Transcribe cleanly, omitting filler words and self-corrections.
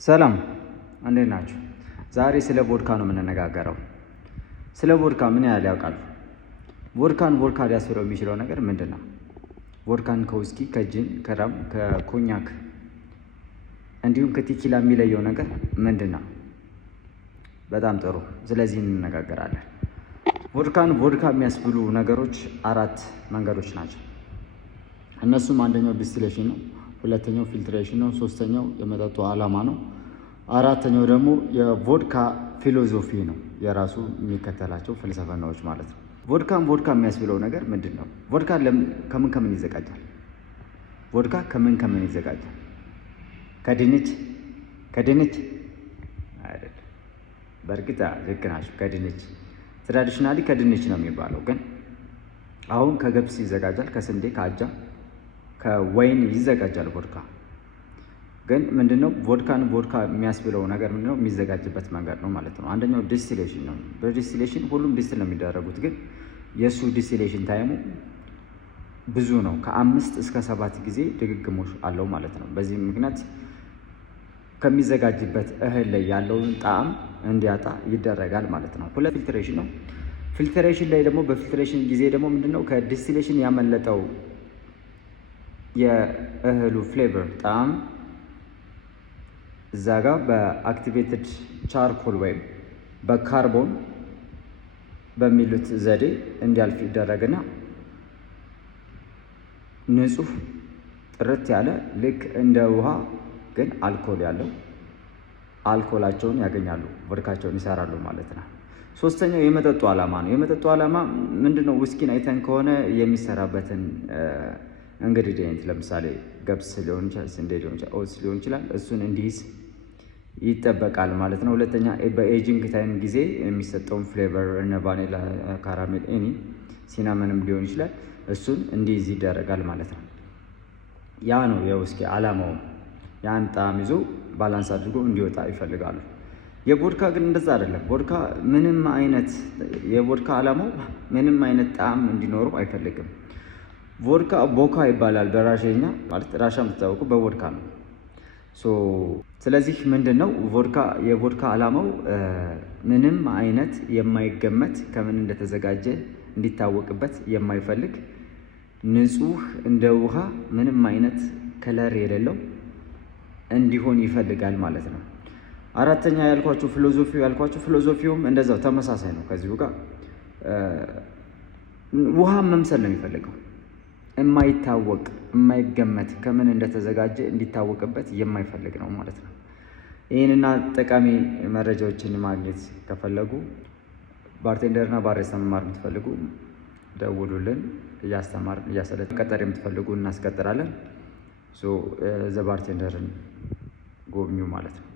ሰላም እንዴት ናችሁ? ዛሬ ስለ ቮድካ ነው የምንነጋገረው። ስለ ቮድካ ምን ያህል ያውቃሉ? ቮድካን ቮድካ ሊያስብለው የሚችለው ነገር ምንድን ነው? ቮድካን ከውስኪ፣ ከጂን፣ ከራም፣ ከኮኛክ እንዲሁም ከቲኪላ የሚለየው ነገር ምንድን ነው? በጣም ጥሩ። ስለዚህ እንነጋገራለን። ቮድካን ቮድካ የሚያስብሉ ነገሮች 4 መንገዶች ናቸው። እነሱም አንደኛው ዲስቲሌሽን ነው፣ ሁለተኛው ፊልትሬሽን ነው፣ ሶስተኛው የመጠጡ ዓላማ ነው፣ አራተኛው ደግሞ የቮድካ ፊሎዞፊ ነው፣ የራሱ የሚከተላቸው ፍልስፍናዎች ማለት ነው። ቮድካን ቮድካ የሚያስብለው ነገር ምንድን ነው? ቮድካ ከምን ከምን ይዘጋጃል? ቮድካ ከምን ከምን ይዘጋጃል? ከድንች አይደለም። በእርግጥ ልክ ናቸው፣ ከድንች ትራዲሽናሊ ከድንች ነው የሚባለው፣ ግን አሁን ከገብስ ይዘጋጃል፣ ከስንዴ፣ ከአጃ፣ ከወይን ይዘጋጃል ቮድካ። ግን ምንድነው ቮድካን ቮድካ የሚያስብለው ነገር ምንድነው? የሚዘጋጅበት መንገድ ነው ማለት ነው። አንደኛው ዲስቲሌሽን ነው። በዲስቲሌሽን ሁሉም ዲስቲል ነው የሚደረጉት፣ ግን የእሱ ዲስቲሌሽን ታይሙ ብዙ ነው። ከ5 እስከ 7 ጊዜ ድግግሞሽ አለው ማለት ነው። በዚህ ምክንያት ከሚዘጋጅበት እህል ላይ ያለውን ጣዕም እንዲያጣ ይደረጋል ማለት ነው። ሁለት ፊልትሬሽን ነው። ፊልትሬሽን ላይ ደግሞ በፊልትሬሽን ጊዜ ደግሞ ምንድነው ከዲስቲሌሽን ያመለጠው የእህሉ ፍሌቨር ጣዕም እዛ ጋር በአክቲቬትድ ቻርኮል ወይም በካርቦን በሚሉት ዘዴ እንዲያልፍ ይደረግና ንጹህ ጥርት ያለ ልክ እንደ ውሃ ግን አልኮል ያለው አልኮላቸውን ያገኛሉ፣ ቮድካቸውን ይሰራሉ ማለት ነው። ሶስተኛው የመጠጡ ዓላማ ነው። የመጠጡ ዓላማ ምንድነው? ውስኪን አይተን ከሆነ የሚሰራበትን ኢንግሪዲየንት ለምሳሌ ገብስ ሊሆን ይችላል፣ ስንዴ ሊሆን ይችላል፣ ኦትስ ሊሆን ይችላል። እሱን እንዲይዝ ይጠበቃል ማለት ነው። ሁለተኛ በኤጂንግ ታይም ጊዜ የሚሰጠውን ፍሌቨር እነ ቫኒላ፣ ካራሜል፣ ኤኒ ሲናመንም ሊሆን ይችላል። እሱን እንዲይዝ ይደረጋል ማለት ነው። ያ ነው የውስኪ ዓላማው። ያን ጣዕም ይዞ ባላንስ አድርጎ እንዲወጣ ይፈልጋሉ። የቮድካ ግን እንደዛ አይደለም። ቮድካ ምንም አይነት የቮድካ ዓላማው ምንም አይነት ጣዕም እንዲኖረው አይፈልግም። ቮድካ ቦካ ይባላል በራሽኛ ማለት ራሻ የምትታወቁ በቮድካ ነው። ስለዚህ ምንድን ነው የቮድካ ዓላማው ምንም አይነት የማይገመት ከምን እንደተዘጋጀ እንዲታወቅበት የማይፈልግ ንጹህ እንደ ውሃ ምንም አይነት ከለር የሌለው እንዲሆን ይፈልጋል ማለት ነው። አራተኛ ያልኳችሁ ፊሎዞፊውም እንደዛው ተመሳሳይ ነው። ከዚሁ ጋር ውሃ መምሰል ነው የሚፈልገው። የማይታወቅ የማይገመት ከምን እንደተዘጋጀ እንዲታወቅበት የማይፈልግ ነው ማለት ነው። ይህንና ጠቃሚ መረጃዎችን ማግኘት ከፈለጉ ባርቴንደርና ባሪስታ መማር የምትፈልጉ ደውሉልን። እያስተማርን እያሰለጠንን መቀጠር የምትፈልጉ እናስቀጥራለን። ዘ ባርቴንደርን ጎብኙ ማለት ነው።